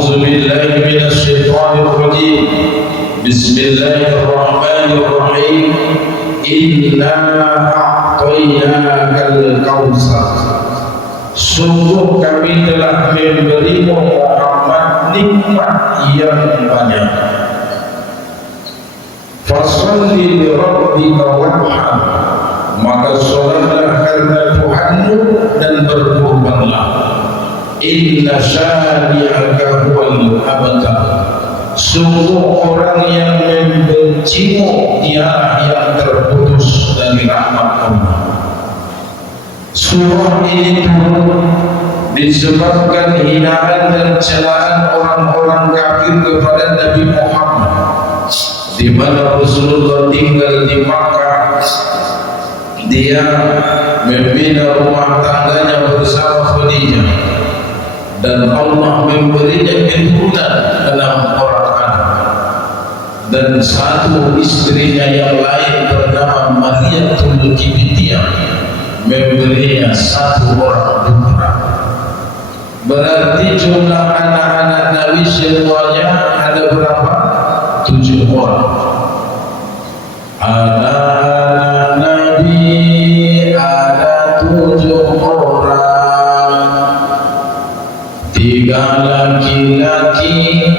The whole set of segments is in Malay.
أعوذ بالله من الشيطان الرجيم. بسم الله الرحمن الرحيم. إنا أعطيناك الكوثر. Sungguh kami telah memberimu Muhammad nikmat yang banyak. Fasalli li rabbika wanhar, maka sholatlah karena Tuhanmu dan berkurbanlah. Inna syani'aka huwal abtar. Sungguh orang yang membencimu dialah yang terputus dari rahmat Allah. Surah ini turun disebabkan hinaan dan celaan orang-orang kafir kepada Nabi Muhammad, di mana Rasulullah tinggal di Makkah. Dia membina rumah tangganya bersama Khadijah, dan Allah memberinya keturunan 6 orang anak, dan satu istrinya yang lain bernama Mariyatul Kibtiyah memberinya 1 orang putra. Berarti jumlah anak-anak Nabi semuanya ada berapa? 7 orang. Anak-anak Nabi ada 7 orang, 3 laki-laki,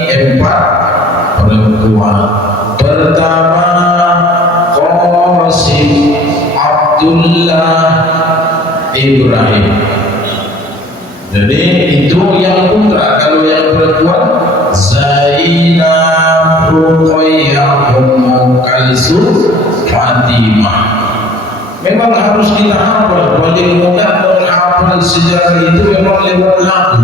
4 perempuan. Pertama Qasim, Abdullah, Ibrahim. Jadi itu yang putra. Kalau yang perempuan Zainab, Ruqayyah, Ummu Kalsum, Fatimah. Memang harus kita hafal. Paling mudah menghafal sejarah itu memang lewat lagu.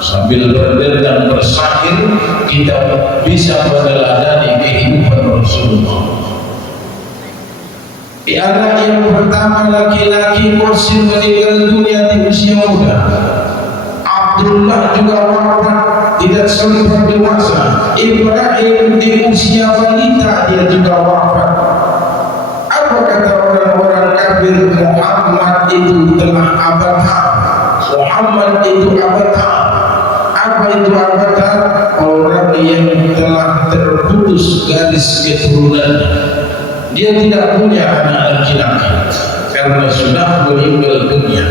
Sambil berdendam bersahir kita bisa meneladani kehidupan Rasulullah. Anak yang pertama laki-laki Qasim meninggal dunia di usia muda. Abdullah juga wafat tidak sempat dewasa. Ibrahim di usia balita dia juga wafat. Apa kata orang-orang kafir? Muhammad itu telah abadha. Muhammad itu abadha. Apa itu abadha? Orang yang telah terputus garis keturunannya. Dia tidak punya anak laki-laki karena sudah meninggal dunia.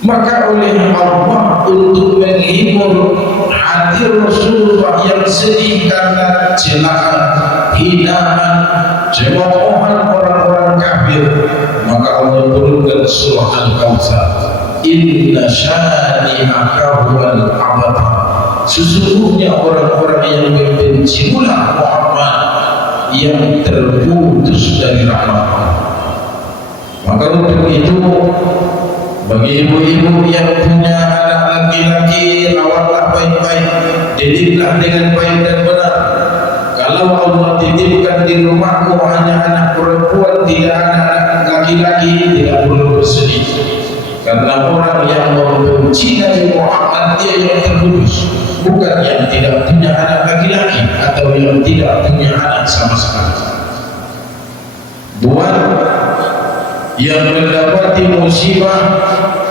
Maka oleh Allah untuk menghibur hati Rasulullah yang sedih karena celaan, hinaan, cemoohan orang-orang kafir, maka Allah turunkan surah Al-Kautsar. Inna syani'aka huwal abtar. Sesungguhnya orang-orang yang membencimu Muhammad yang terputus dari rahmat Allah. Maka untuk itu bagi ibu-ibu yang punya anak laki-laki, rawatlah baik-baik, didiklah dengan baik dan benar. Kalau Allah titipkan di rumahmu hanya anak perempuan, tidak anak laki-laki, tidak perlu bersedih. Karena orang yang membenci Nabi Muhammad dia yang terputus, bukan yang tidak punya anak laki-laki atau yang tidak punya anak sama sekali. Buat yang mendapati musibah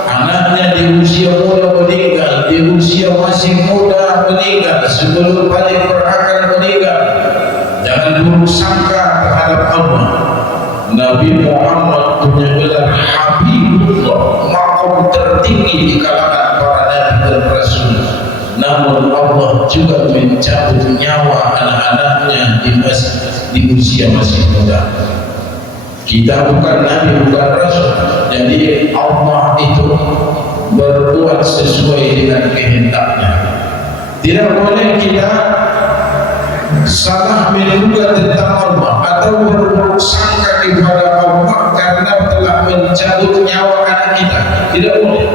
anaknya di usia muda meninggal, di usia masih muda meninggal, sebelum balik berakan meninggal, jangan buruk sangka terhadap Allah. Nabi Muhammad punya gelar Habibullah, maqam tertinggi di kalangan para nabi dan rasul. Namun Allah juga mencabut nyawa anak-anaknya di usia masih muda. Kita bukan nabi, bukan rasul. Jadi Allah itu berbuat sesuai dengan kehendaknya. Tidak boleh kita salah menduga tentang Allah atau berburuk sangka kepada Allah karena telah mencabut nyawa anak kita. Tidak boleh.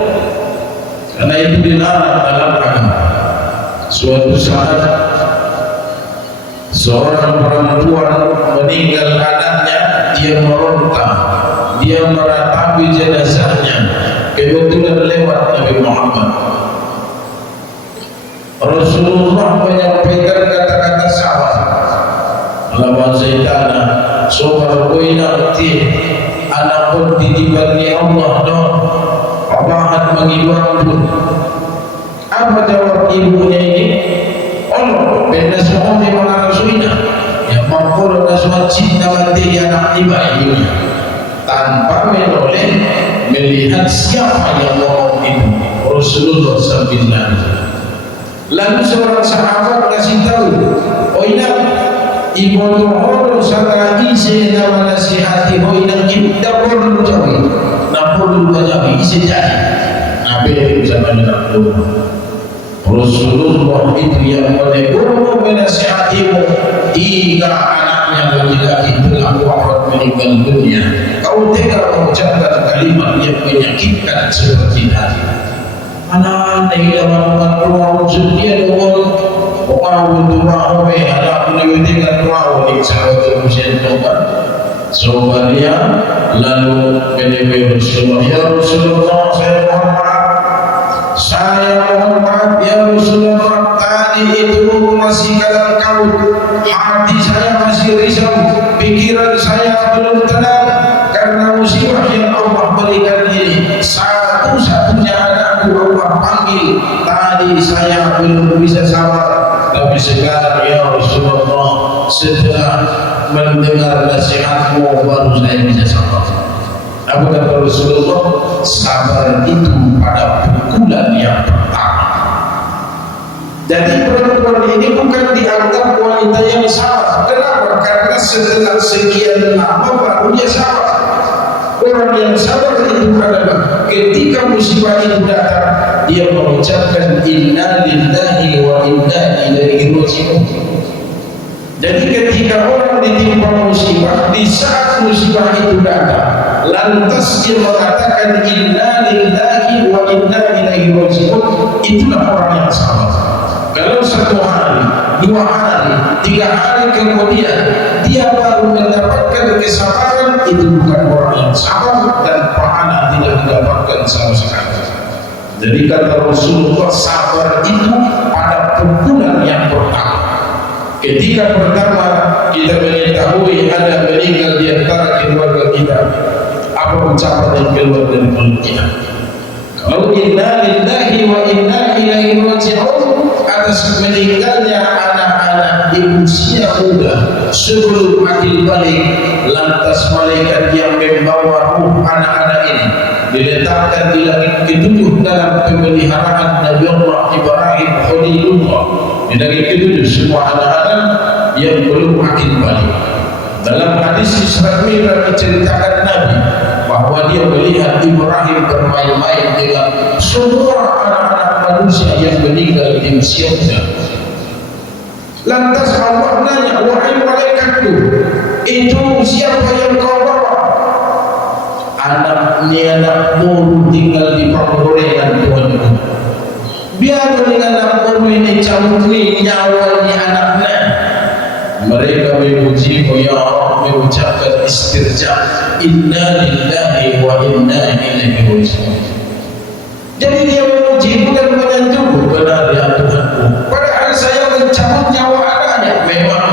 Karena itu dilarang dalam agama. Suatu saat seorang perempuan meninggal anaknya, dia meronta, dia meratapi jenazahnya. Kebetulan lewat Nabi Muhammad. Rasulullah menyampaikan kata-kata sahabat, lama zaitana sobar koina ti anak pun titipan ni Allah dong, apahan mengibar pun. Apa jawab ibunya ini? Allah benda semua memang rasulinya yang mampu semua cinta mati anak tiba ini tanpa menoleh melihat siapa yang ngomong itu. Rasulullah SAW. Lalu seorang sahabat kasih tahu, oh inap ibu tuhoro sana isi nama nasihati, oh inap kita perlu jauhi, nak perlu jauhi isi jadi. Nabi sama nak perlu. Rasulullah itu yang menegur menasihatimu hingga anaknya laki-laki telah wafat meninggal dunia. Kau tega mengucapkan kalimat yang menyakitkan seperti tadi. Mana dalam keluar sedia dengan orang tua orang anak menewitikan orang yang sangat berusia tobat. Soalnya lalu menemui Rasulullah, ya Rasulullah saya mohon maaf ya Rasulullah, tadi itu masih kadang kaut, hati saya masih risau, pikiran saya belum tenang karena musibah yang Allah berikan ini. Satu-satunya anakku Allah panggil, tadi saya belum bisa sabar, tapi sekarang ya Rasulullah setelah mendengar nasihatmu baru saya bisa sabar. Apa kata Rasulullah? Sabar itu pada pukulan yang pertama. Jadi perempuan ini bukan dianggap wanita yang sabar. Kenapa? Karena setelah sekian lama baru dia sabar. Orang yang sabar itu adalah ketika musibah itu datang, dia mengucapkan inna lillahi wa inna ilaihi raji'un. Jadi ketika orang ditimpa musibah, di saat musibah itu datang, lantas dia mengatakan inna lillahi wa inna ilaihi raji'un, itulah orang yang sabar. Kalau satu hari, 2 hari, 3 hari kemudian dia baru mendapatkan kesabaran, itu bukan orang yang sabar dan pahala tidak didapatkan sama sekali. Jadi kata Rasulullah, sabar itu pada pukulan yang pertama. Ketika pertama kita mengetahui ada meninggal di antara keluarga kita, apa ucapan yang keluar dari mulut kita? Kalau inna lillahi wa inna ilaihi raji'un, atas meninggalnya anak-anak di usia muda sebelum akil balik, lantas malaikat yang membawa ruh anak-anak ini diletakkan di langit ketujuh dalam pemeliharaan Nabi Allah Ibrahim Khalilullah. Di langit ketujuh semua anak-anak yang belum akil balik. Dalam hadis Isra Mi'raj diceritakan Nabi bahwa dia melihat Ibrahim bermain-main dengan semua anak-anak manusia yang meninggal di usia muda. Lantas Allah nanya, wahai malaikatku, itu siapa yang kau bawa? Anak-anakmu tinggal di penggorengan Tuhanku. Biar dengan anakmu ini campuri nyawa anaknya. Mereka memuji ya Allah, mengucapkan istirja, inna lillahi wa inna ilaihi raji'un. Jadi dia memuji bukan menyanjung, benar ya Tuhanku, padahal saya mencabut nyawa anaknya, memang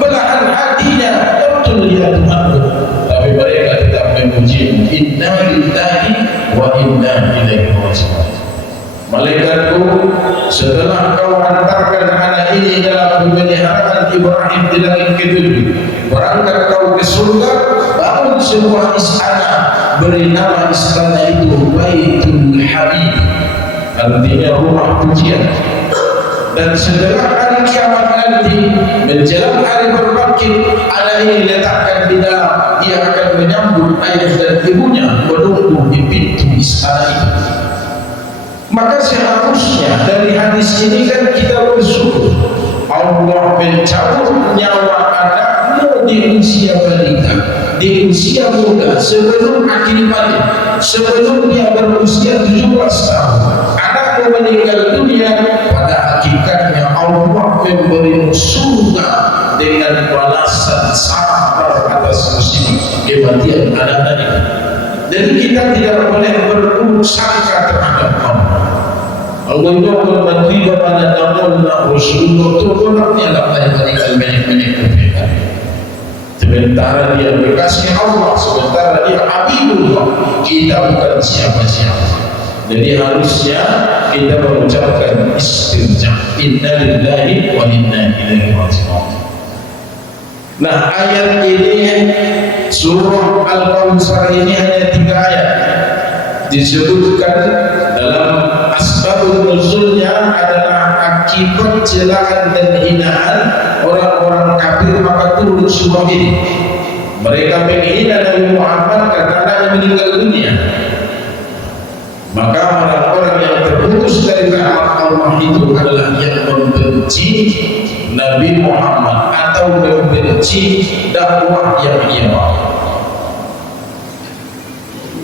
belahan hatinya, betul ya Tuhanku, tapi mereka tetap memuji, inna lillahi wa inna ilaihi raji'un. Malaikatku, setelah kau hantarkan anak ini dalam pemeliharaan Ibrahim di langit ketujuh, berangkat kau ke surga, bangun sebuah istana, beri nama istana itu Baitul Habib, artinya rumah pujian. Dan setelah hari kiamat nanti, menjelang hari berbangkit, anak ini letakkan di dalam, dia akan menyambut ayah dan ibunya menunggu di pintu istana itu. Maka seharusnya dari hadis ini kan kita bersyukur Allah mencabut nyawa anakmu di usia balita, di usia muda, sebelum akil balik, sebelum dia berusia 17 tahun. Anakmu meninggal dunia, pada hakikatnya Allah memberimu surga dengan balasan sabar atas musibah kematian anak-anak. Jadi kita tidak boleh berburuk sangka terhadap Allah. Allah itu berbantu pada Nabi Rasulullah itu orangnya dapat meninggal banyak-banyak kebaikan. Sementara dia berkasih Allah, sementara dia Habibullah, kita bukan siapa-siapa. Jadi harusnya kita mengucapkan istirja. Inna lillahi wa inna ilaihi raji'un. Nah, ayat ini surah Al-Kautsar ini hanya 3 ayat. Disebutkan dalam asbabun nuzulnya adalah akibat celaan dan hinaan orang-orang kafir, maka turun surah ini. Mereka menghina Nabi Muhammad karena anaknya meninggal dunia. Maka orang-orang yang terputus dari rahmat Allah itu adalah yang membenci Nabi Muhammad atau membenci dakwah yang ia bawa.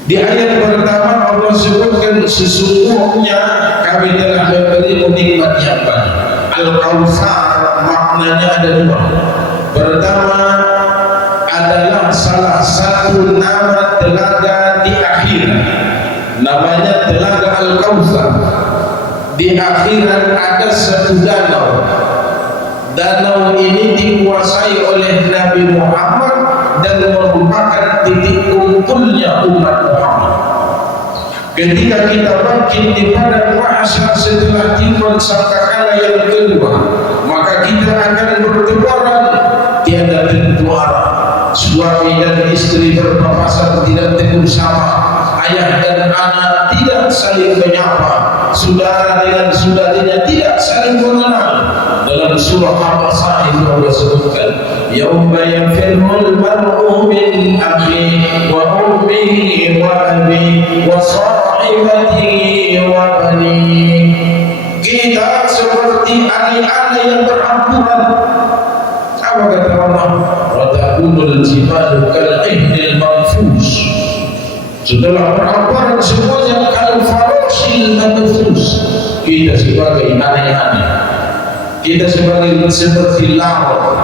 Di ayat pertama Allah sebutkan sesungguhnya kami telah memberimu nikmat yang banyak. Al-Kautsar maknanya ada 2. Pertama adalah salah satu nama telaga di akhirat, namanya telaga Al-Kautsar. Di akhirat ada satu danau. Danau ini dikuasai oleh Nabi Muhammad dan merupakan titik kumpulnya umat Muhammad. Ketika kita bangkit di padang mahsyar setelah timbul sangkakala yang kedua, maka kita akan bertebaran tiada tentu arah. Suami dan istri berpapasan tidak tegur sapa, ayah dan anak tidak saling menyapa, saudara dengan saudarinya tidak saling mengenal. Dalam surah Al-Baqarah itu Allah sebutkan, yauma yafirrul mar'u min akhihi wa ummihi wa abihi wa sahibatihi wa banihi. Kita seperti anak-anak yang berhamburan. Apa kata Allah? Wa takunul jibalu kal'ihnil manfus. Setelah berhamburan semuanya kal farosil manfus. Kita sebagai anak-anak, kita sebagai seperti laut.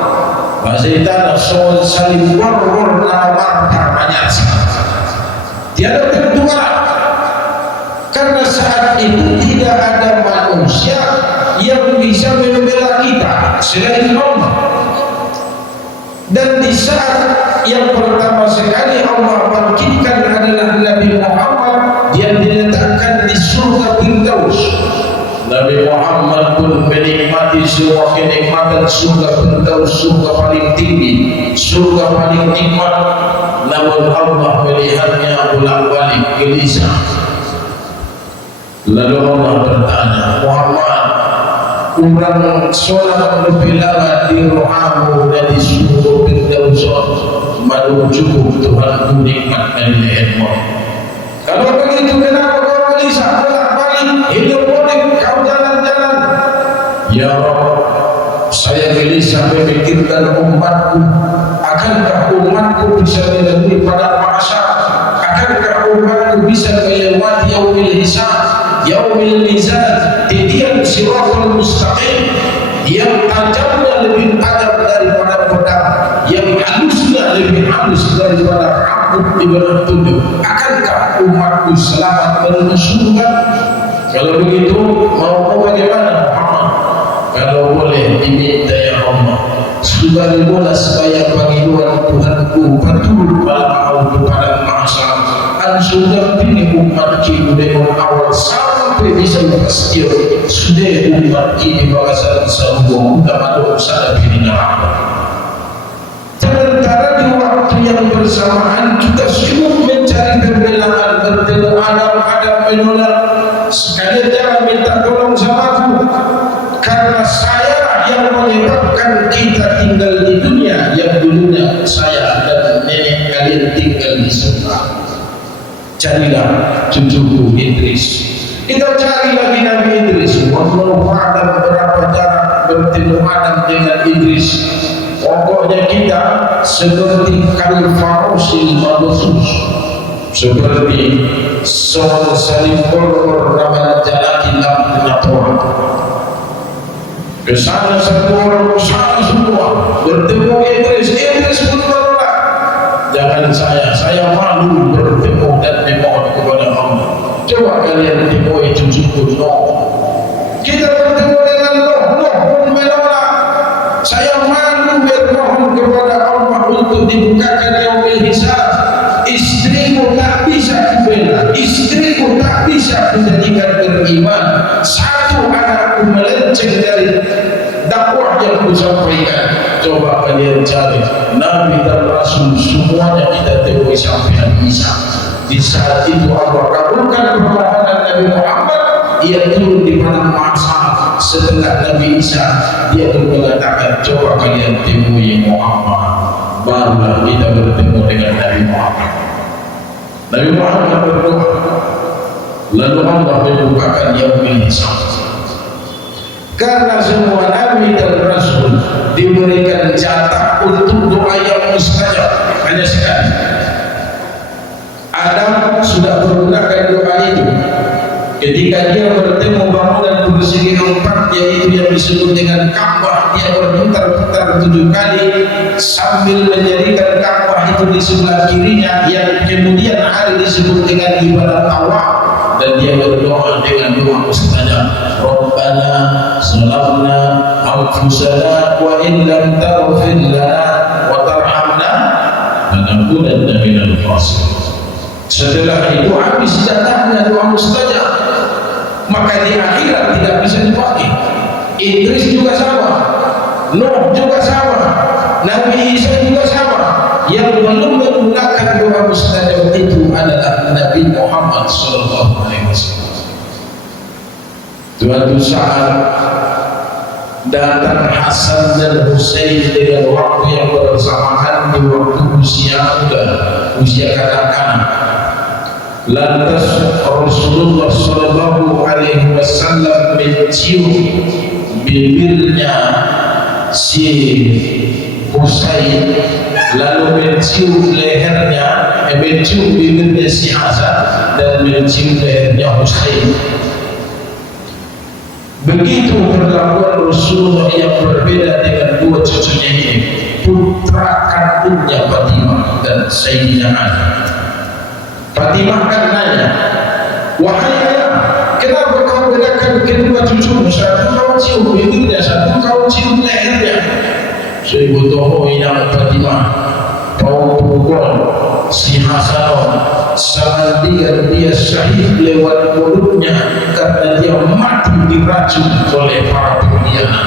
Bahasa Itana soal saling war-war namar permanyasi. Tiada tentuan. Karena saat itu tidak ada manusia yang bisa membela kita selain Allah. Dan di saat yang pertama sekali Allah bangkitkan adalah Nabi Muhammad yang diletakkan di surga Firdaus. Nabi Muhammad pun menikmati semua kenikmatan surga Firdaus, surga paling tinggi, surga paling nikmat. Namun Allah melihatnya bolak-balik gelisah. Lalu Allah bertanya, Muhammad, kurang sholat lebih lama di rohamu dan di surga Firdaus, malu cukup Tuhanku nikmatkan ni'matmu. Kalau begitu kenapa kau gelisah bolak-balik? Hidup boleh kau jalan-jalan. Ya Rabb, saya gelisah memikirkan umatku. Akankah umatku bisa melalui pada mahsyar? Akankah umatku bisa melewati yaumil hisab, yaumil mizan, titian siratal mustaqim yang tajamnya lebih tajam daripada pedang, yang halusnya lebih halus daripada rambut di bawah tunduk? Akankah umatku selamat menuju surga? Kalau begitu, mau bagaimana Muhammad? Kalau boleh diminta ya Allah, sebagai bolas bayar panggilan Tuhanku, patul malam kepada mahsyar. An sudah pilih umat kita dari awal sampai bisa pasti sudah umat ini bahasa semua udah ada usaha pilih neraka. Sementara di waktu yang bersamaan kita sibuk mencari pembelaan, bertemu Adam menolak. Sekali jangan minta tolong sama aku, karena saya yang menyebabkan kita tinggal di dunia yang dulunya saya dan nenek kalian tinggal di surga. Carilah cucuku Idris. Kita cari lagi Nabi Idris. Wallahu a'lam berapa jarak bertemu Adam dengan Idris. Pokoknya kita seperti kal-farosil mabusus, seperti seorang saling koror ramal jalaki lampunya Tuhan. Kesana satu orang, kesana semua bertemu Idris pun menolak. Jangan saya malu bertemu dan memohon kepada Allah. Coba kalian temui cucuku Nuh. Kita bertemu dengan Nuh pun menolak. Saya malu bermohon kepada Allah untuk dibukakan yaumil hisab. Istriku tak bisa kubela, istriku tak bisa menjadikan beriman. kencing dari dakwah yang kusampaikan. Coba kalian cari Nabi dan Rasul semuanya kita temui sampai Nabi Isa. Di saat itu Allah kabulkan permohonan Nabi Muhammad, ia turun di padang mahsyar. Setelah Nabi Isa, dia pun mengatakan, coba kalian temui Muhammad. Barulah kita bertemu dengan Nabi Muhammad. Nabi Muhammad berdoa, lalu Allah membukakan yaumil hisab. Karena semua Nabi dan Rasul diberikan jatah untuk doa yang mustajab hanya sekali. Adam sudah menggunakan doa itu ketika dia bertemu bangunan bersegi empat, yaitu yang disebut dengan Ka'bah. Dia berputar-putar 7 kali sambil menjadikan Ka'bah itu di sebelah kirinya, yang kemudian hari disebut dengan ibadah tawaf. Dan dia berdoa dengan doa mustajab, Rabbana zalamna anfusana wa in lam taghfir lana wa tarhamna lanakunanna minal khasirin. Setelah itu habis jatahnya doa mustajab, maka di akhirat tidak bisa dipakai. Idris juga sama, Nuh juga sama, Nabi Isa juga sama. Yang belum menggunakan doa mustajab itu adalah Nabi Muhammad SAW. Suatu saat datang Hasan dan Husain dengan waktu yang bersamaan, di waktu usia muda, usia kanak-kanak. Lantas Rasulullah SAW mencium bibirnya si Husain, lalu mencium lehernya, mencium bibirnya si Hasan dan mencium lehernya Husain. Begitu perlakuan Rasulullah yang berbeda dengan dua cucunya ini, putra kandungnya Fatimah dan Sayyidina Ali. Fatimah kan nanya, wahai ayah, kenapa kau bedakan kedua cucumu? Satu kau cium bibirnya, satu kau cium lehernya. Saya berdoa inang Fatimah, kau pukul si Hasan sangat dia syahid lewat mulutnya karena dia mati diracun oleh para pengkhianat.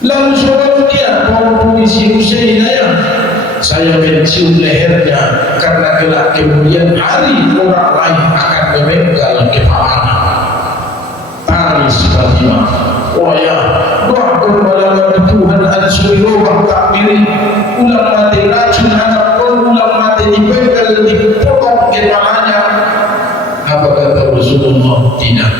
Lalu suatu dia kau tulis Husain, ayah, saya mencium lehernya karena kelak kemudian hari orang lain akan memenggal kepalanya. Tangis Fatimah, oh ya, doakan kepada Tuhan Al-Suwirullah takbiri, ulang mati racun anak pun, ulang mati dipenggal, dipotong kepalanya. Apa kata Rasulullah? Tidak.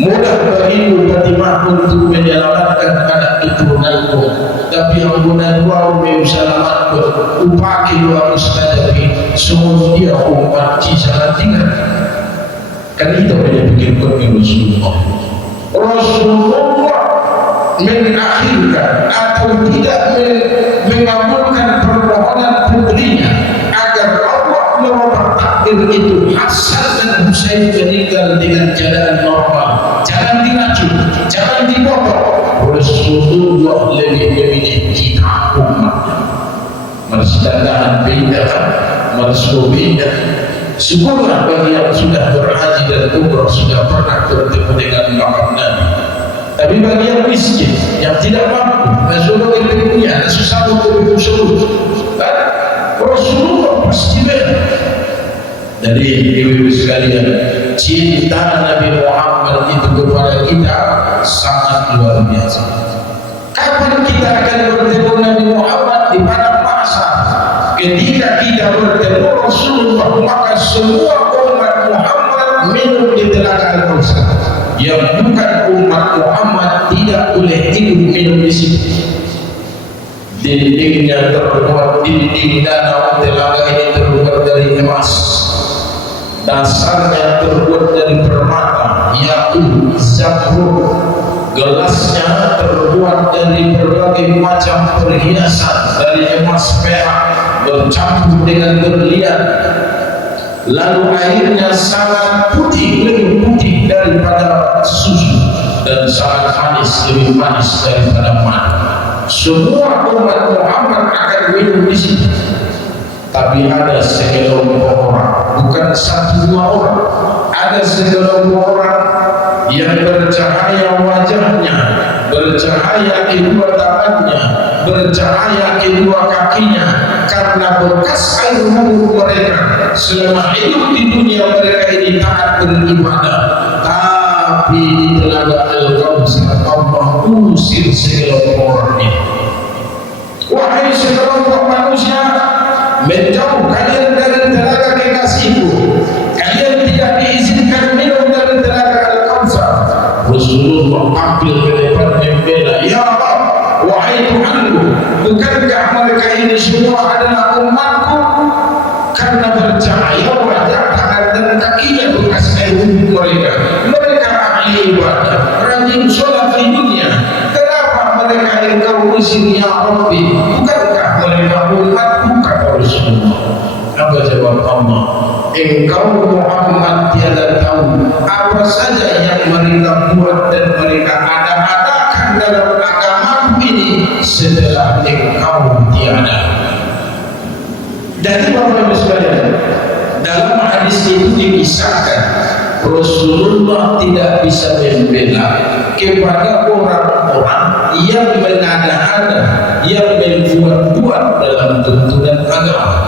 Mudah bagiku Fatimah untuk menyelamatkan anak keturunanku, tapi ampunan kau menyelamatkan upaki doa mustajab semua dia umat sangat tinggal. Kan itu yang dipikirkan Rasulullah. Rasulullah mengakhirkan atau tidak mengabulkan permohonan putrinya agar Allah merubah takdir itu. Hasan dan Husain meninggal dengan keadaan normal, jangan diracun, jangan dipotong. Rasulullah lebih memilih kita umatnya. Mersidadahan beda, mersu beda. Syukurlah bagi yang sudah berhaji dan umrah, sudah pernah bertemu dengan makam Nabi. Tapi bagi yang miskin, yang tidak mampu, Rasulullah yang punya, susah untuk tersebut, Rasulullah pasti beda. Dari ibu-ibu sekalian, cinta Nabi Muhammad itu kepada kita sangat luar biasa. Kapan kita akan bertemu Nabi Muhammad? Di padang mahsyar. Ketika kita bertemu Rasulullah, maka semua umat Muhammad minum di telaga Al-Kausar. Yang bukan umat Muhammad tidak boleh ikut minum di situ. Dindingnya terbuat, dinding danau telaga ini terbuat dari emas. Dasarnya terbuat dari permata, yakut, zamrud. Gelasnya terbuat dari berbagai macam perhiasan dari emas perak bercampur dengan berlian. Lalu airnya sangat putih, lebih putih daripada susu, dan sangat manis, lebih manis daripada madu. Semua umat Muhammad akan minum di sini. Tapi ada sekelompok orang, bukan satu dua orang, ada sekelompok orang bercahaya wajahnya, bercahaya kedua tangannya, bercahaya kedua kakinya, karena bekas air maut mereka selama hidup di dunia. Mereka ini taat beribadah, tapi di telaga Al-Kautsar Allah usir segelombol orang ini. Wahai sekelompok manusia, menjauh kalian dari telaga kekasihku, kalian tidak diizinkan minum dari telaga Al-Kautsar. Rasulullah ambil ke depan membela, ya Allah, wahai Tuhanku, bukankah mereka ini semua adalah umatku? Karena bercahaya wajah, tangan dan kakinya bekas air wudhu mereka. Mereka ahli ibadah, rajin sholat di dunia. Kenapa mereka engkau usir ya Rabbi? Bukankah mereka umatku? Kata Rasulullah. Apa jawab Allah? Engkau Muhammad tiada tahu apa saja yang mereka buat dan mereka ada-adakan dalam agamaku ini setelah engkau tiada. Dari Bapak Ibu sekalian, dalam hadis itu dikisahkan Rasulullah tidak bisa membela kepada orang-orang yang mengada-ada, yang membuat-buat dalam tuntunan agama.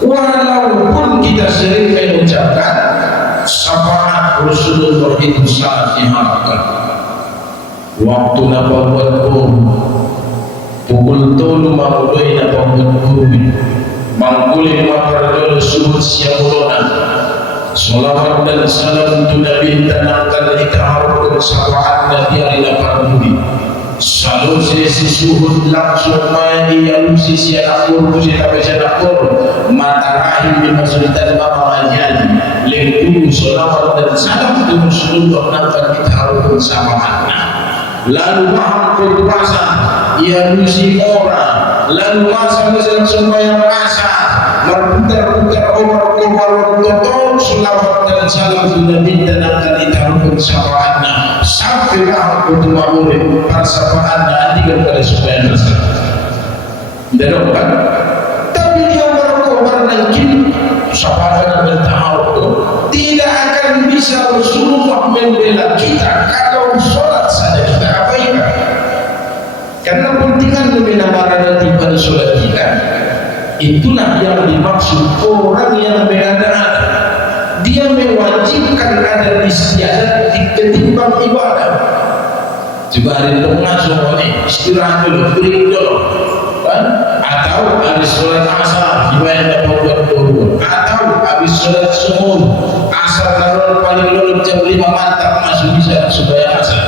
Walaupun kita sering mengucapkan syafaat Rasulullah itu sangat diharapkan. Waktu napa buat pukul tolu mamulai napa buat mangkuli maparjol suhud siamulona. Salawat dan salam tu Nabi tanamkan itaharukkan syafaat Nabi alina parmudi. Salu sisi suhud langsung main yang sisi akur sisi tapi akur mata rahim di masultan mama majali lengkulu salawat dan salam tu Rasulullah nampak itaharukkan syafaatnya. Lalu paham berpuasa ia musim orang, lalu masa semua yang masa berputar-putar obat-obat total selawat dan salam sudah ditanamkan di tarukun syafaatnya sampai aku tua murid persyafaatnya 3 kali supaya selesai. Dan kan? Tapi dia berkobar nanti syafaat bertaharuk tidak akan bisa Rasulullah membela kita kalau sholat saja kita abaikan. Karena pentingan membela marana pada sholat kita, itulah yang dimaksud orang yang mengada-ada. Dia mewajibkan ada istiadat ketimbang ibadah. Coba hari tengah semua ini istirahat dulu, break dulu, kan? Atau habis sholat asar gimana dapat buat dulu, atau habis sholat subuh asar taruh paling dulu jam 5 mantap masuk bisa supaya asar.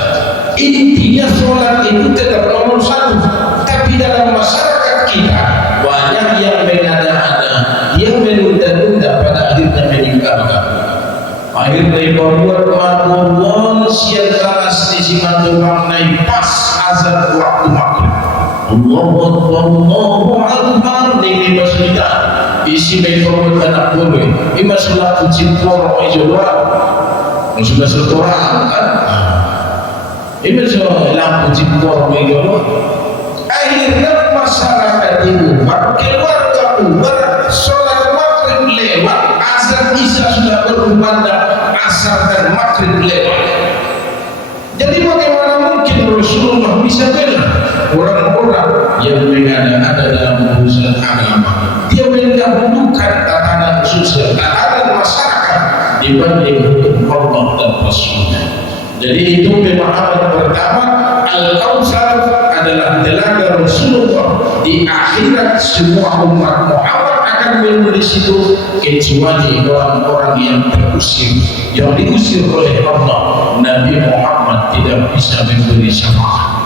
Intinya sholat itu tetap nomor 1, tapi dalam masyarakat kita banyak yang mengada-ada, yang menunda-nunda, pada akhirnya meninggalkan. Akhirnya membuat makmum siapa asli mantuang naik pas azan waktu maghrib. Allahu Akbar, Allahu Akbar. Ini maksudnya isi membuat anak boleh. Ini masalah cimpor ijodoh. Maksudnya seorang kan. Ini masalah lampu cimpor ijodoh. Akhirnya masyarakat itu keluarga ubar sholat maghrib lewat, azan isya sudah berkumandang, asar dan maghrib lewat. Jadi bagaimana mungkin Rasulullah bisa bela orang-orang yang mengada-ada dalam urusan agama? Dia mendahulukan tatanan sosial, tatanan masyarakat dibanding hukum Allah dan Rasulnya. Jadi itu pemahaman pertama, Al-Kautsar adalah telaga Rasulullah. Di akhirat semua umat Muhammad akan menulis itu kecuali orang-orang yang terusir, yang diusir oleh Allah. Nabi Muhammad tidak bisa memberi syafaat.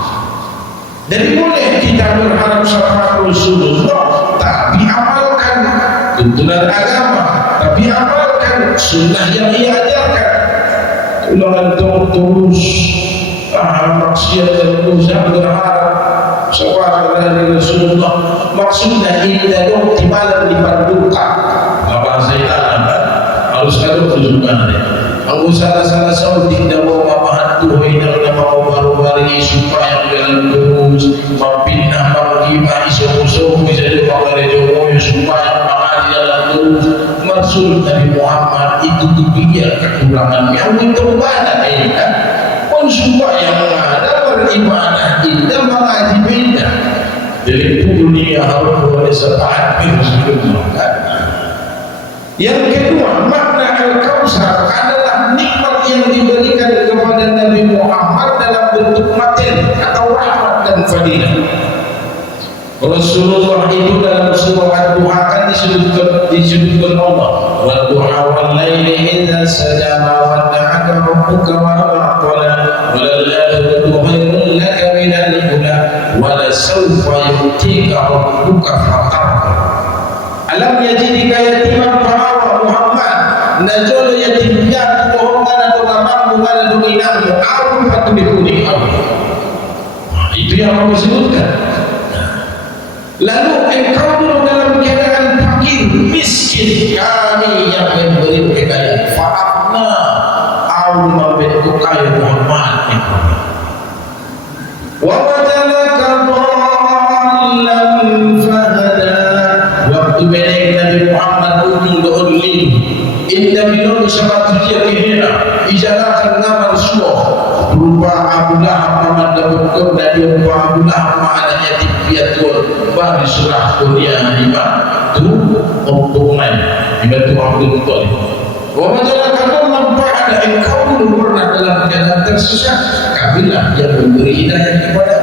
Jadi boleh kita berharap syafaat Rasulullah, tapi amalkan tuntunan agama, tapi amalkan sunnah yang ia ajarkan. Ulangan terus maksiat dan dosa berharap syafaat dari Rasulullah. Maksudnya indah dong timalan dipandukan apa syaitan harus ada tujuan. Aku salah-salah saudik dan mau mapahan tuh yang mau baru-baru supaya jalan terus mempindah menggibah isu-isu bisa dipakai jokowi supaya makan jalan terus. Maksud Nabi Muhammad itu dipikir kekurangan yang itu banyak kan. pun yang ada beribadah indah mengaji beda. Jadi dunia harus boleh sepakat Rasulullah. Yang kedua, makna Al-Kautsar adalah nikmat yang diberikan kepada Nabi Muhammad dalam bentuk materi atau rahmat dan fadilah. Rasulullah itu dalam surah Ad-Duha kan disebutkan Allah, "Wad-duha wal-laili idza saja wa wada'aka rabbuka wa qala wal-akhiratu khairun laka minal ula wa la sawfa yu'tika rabbuka fatarda." Alam yajidika yatiman fa'awa Muhammad najol yatim piatu bohongan atau gamang bukan atau inamu aku patut dihuni itu yang Allah sebutkan. Lalu engkau dulu dalam keadaan fakir, miskin, kami yang memberi kekayaan. Fa'afna, Allah membentuk kaya Muhammad. Wa wajadaka dhallan fahada. Waktu menek Nabi Muhammad ujung do'olin, indah bilon sahabat dia kehina, ijalakan nama Rasulullah. Berupa Abu Lahab Muhammad Nabi Nabi Abu Lahab maknanya tipiatul bagi surah Quran imam tu umpuman imam tu Abdul Muttalib. Wa majalaka Allah ba'da engkau belum pernah dalam keadaan tersesat, kamilah yang memberi hidayah kepada.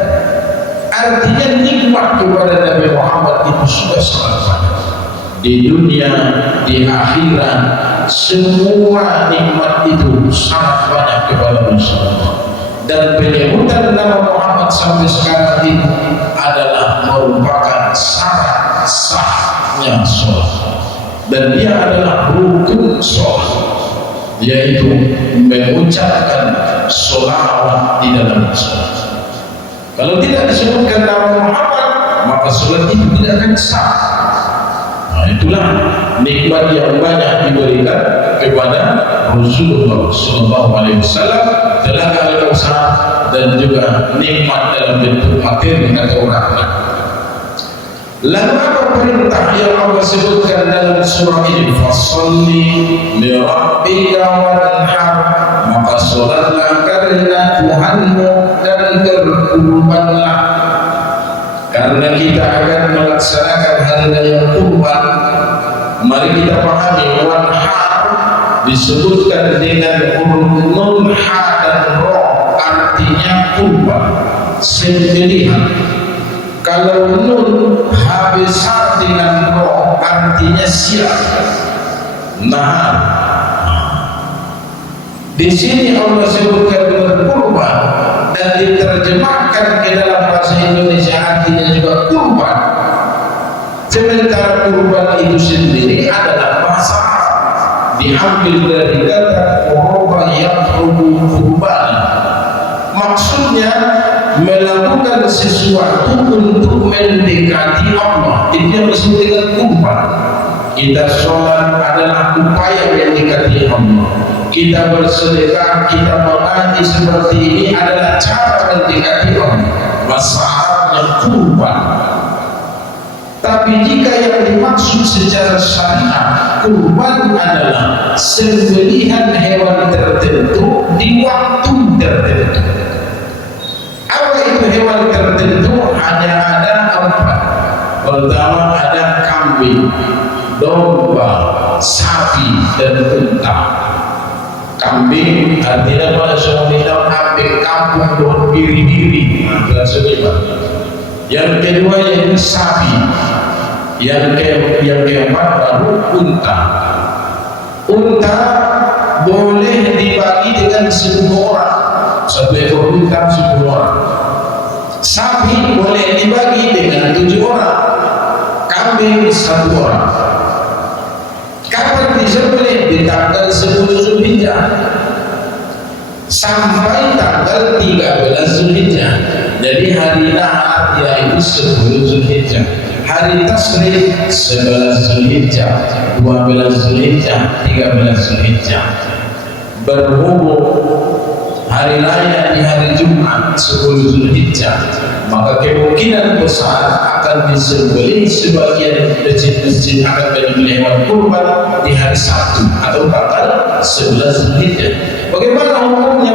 Artinya nikmat kepada Nabi Muhammad itu sudah sangat di dunia, di akhirat, semua nikmat itu sangat banyak kepada Rasulullah. Dan penyebutan nama Muhammad sampai sekarang ini adalah merupakan syarat sahnya sholat, dan dia adalah rukun sholat, yaitu mengucapkan sholawat di dalam sholat. Kalau tidak disebutkan nama Muhammad, maka sholat itu tidak akan sah. Nah, itulah nikmat yang banyak diberikan kepada Rasulullah SAW, telaga Al-Kautsar, dan juga nikmat dalam bentuk materi atau rahmat. Lalu apa perintah yang Allah sebutkan dalam surah ini? Fasholli li rabbika wanhar, maka sholatlah karena Tuhanmu dan berkurbanlah. Karena kita akan melaksanakan hari raya kurban, mari kita pahami wanhar disebutkan dengan huruf nun, ha dan ro, artinya kurban, sembelihan. Kalau nun ha besar dengan ro, artinya siap, nahar. Di sini Allah sebutkan berkurban dan diterjemahkan ke dalam bahasa Indonesia artinya juga kurban. Sementara kurban itu sendiri adalah bahasa Arab, diambil dari kata qurba yaqrubu qurban. Maksudnya melakukan sesuatu untuk mendekati Allah. Itu yang disebut dengan kurban. Kita sholat adalah upaya mendekati Allah. Kita bersedekah, kita mengaji seperti ini adalah cara mendekati Allah. Bahasa Arabnya kurban. Tapi jika yang dimaksud secara syariat, kurban adalah sembelihan hewan tertentu di waktu tertentu. Apa itu hewan tertentu? Hanya ada 4. Pertama ada kambing, domba, sapi, dan unta. Kambing artinya pada semua kita kambing kampung don diri-diri, yang kedua yaitu sapi, yang keempat baru unta. Unta boleh dibagi dengan 10 orang, 1 ekor unta 10 orang. Sapi boleh dibagi dengan 7 orang, kambing 1 orang. Kapan disembelih? Di tanggal 10 Zulhijjah sampai tanggal 13 Zulhijjah. Jadi hari nahar yaitu 10 Zulhijjah, hari tasrik 11 Zulhijjah, 12 Zulhijjah, 13 Zulhijjah. Berhubung hari raya di hari Jumat 10 Zulhijjah, maka kemungkinan besar akan disembelih sebagian masjid-masjid akan menyembelih hewan kurban di hari Sabtu atau tanggal 11 Zulhijjah. Bagaimana hukumnya